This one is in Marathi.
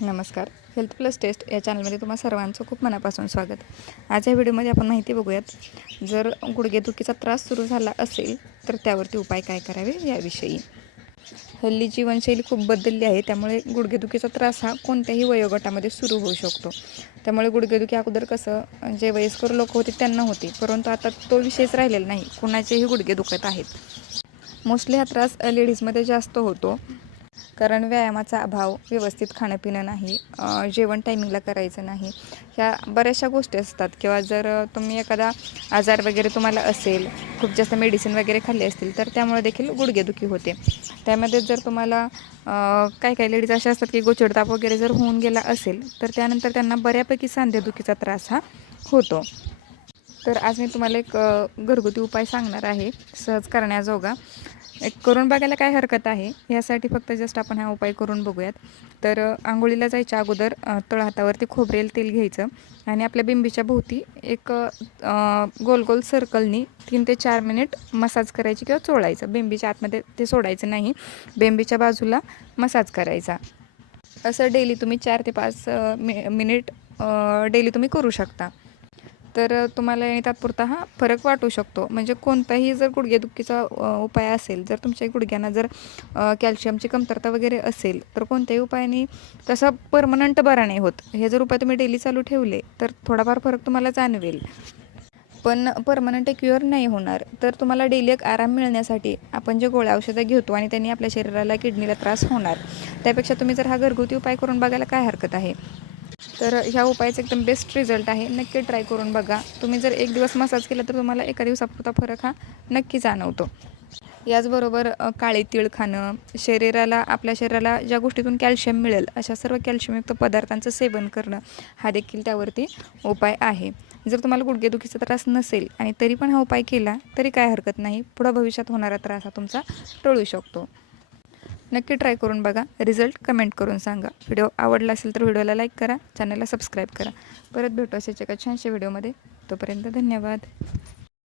नमस्कार. हेल्थ प्लस टेस्ट या चॅनलमध्ये तुम्हा सर्वांचं खूप मनापासून स्वागत. आज या व्हिडिओमध्ये आपण माहिती बघूयात. जर गुडघेदुखीचा त्रास सुरू झाला असेल तर त्यावरती उपाय काय करावे याविषयी? हल्ली जीवनशैली खूप बदलली आहे त्यामुळे गुडघेदुखीचा त्रास हा कोणत्याही वयोगटामध्ये सुरू होऊ शकतो. त्यामुळे गुडघेदुखी अगोदर कसं जे वयस्कर लोक होते त्यांना होते परंतु आता तो विषयच राहिलेला नाही. कुणाचेही गुडघे दुखत आहेत. मोस्टली हा त्रास लेडीजमध्ये जास्त होतो. कारण व्यायामाचा अभाव व्यवस्थित खाणं पिणं नाही जेवण टायमिंगला करायचं नाही. ह्या बऱ्याचशा गोष्टी असतात. किंवा जर तुम्ही एखादा आजार वगैरे तुम्हाला असेल खूप जास्त मेडिसिन वगैरे खाल्ले असतील तर त्यामुळे देखील गुडघेदुखी होते. त्यामध्ये जर तुम्हाला काही काही लेडीज अशा असतात की गोचिडताप वगैरे जर होऊन गेला असेल तर त्यानंतर त्यांना बऱ्यापैकी सांधेदुखीचा त्रास हा होतो. तर आज मी तुम्हाला एक घरगुती उपाय सांगणार आहे सहज करण्याजोगा. एक करून बघायला काय हरकत आहे यासाठी फक्त जस्ट आपण हा उपाय करून बघूयात. तर आंघोळीला जायच्या अगोदर तळहातावरती खोबरेल तेल घ्यायचं आणि आपल्या बिंबीच्या भोवती एक गोल गोल सर्कलनी तीन ते चार मिनिट मसाज करायची किंवा चोळायचं. बिंबीच्या आतमध्ये ते सोडायचं नाही बेंबीच्या बाजूला मसाज करायचा. असं डेली तुम्ही चार ते पाच मि मिनिट डेली तुम्ही करू शकता. तर तुम्हाला तात्पुरता हा फरक वाटू शकतो. म्हणजे कोणताही जर गुडघेदुखीचा उपाय असेल जर तुमच्या गुडघ्यांना जर कॅल्शियमची कमतरता वगैरे असेल तर कोणत्याही उपायाने तसा परमनंट बरा नाही होत. हे जर उपाय तुम्ही डेली चालू ठेवले तर थोडाफार फरक तुम्हाला जाणवेल. पण परमनंट क्युअर नाही होणार. तर तुम्हाला डेली एक आराम मिळण्यासाठी आपण जे गोळ्या औषधं घेतो आणि त्यांनी आपल्या शरीराला किडनीला त्रास होणार त्यापेक्षा तुम्ही जर हा घरगुती उपाय करून बघायला काय हरकत आहे? तर ह्या उपायाचा एकदम बेस्ट रिझल्ट आहे. नक्की ट्राय करून बघा. तुम्ही जर एक दिवस मसाज केला तर तुम्हाला एका दिवसापुरता फरक हा नक्की जाणवतो. याचबरोबर काळे तीळ खाणं शरीराला आपल्या शरीराला ज्या गोष्टीतून कॅल्शियम मिळेल अशा सर्व कॅल्शियमयुक्त पदार्थांचं सेवन करणं हा देखील त्यावरती उपाय आहे. जर तुम्हाला गुडघेदुखीचा त्रास नसेल आणि तरी पण हा उपाय केला तरी काय हरकत नाही. पुढं भविष्यात होणारा त्रास हा तुमचा टळू शकतो. नक्की ट्राय करून बघा. रिझल्ट कमेंट करून सांगा. व्हिडिओ आवडला असेल तर व्हिडिओला लाईक करा. चॅनलला सबस्क्राईब करा. परत भेटू असे एका छानशा व्हिडिओमध्ये तोपर्यंत धन्यवाद.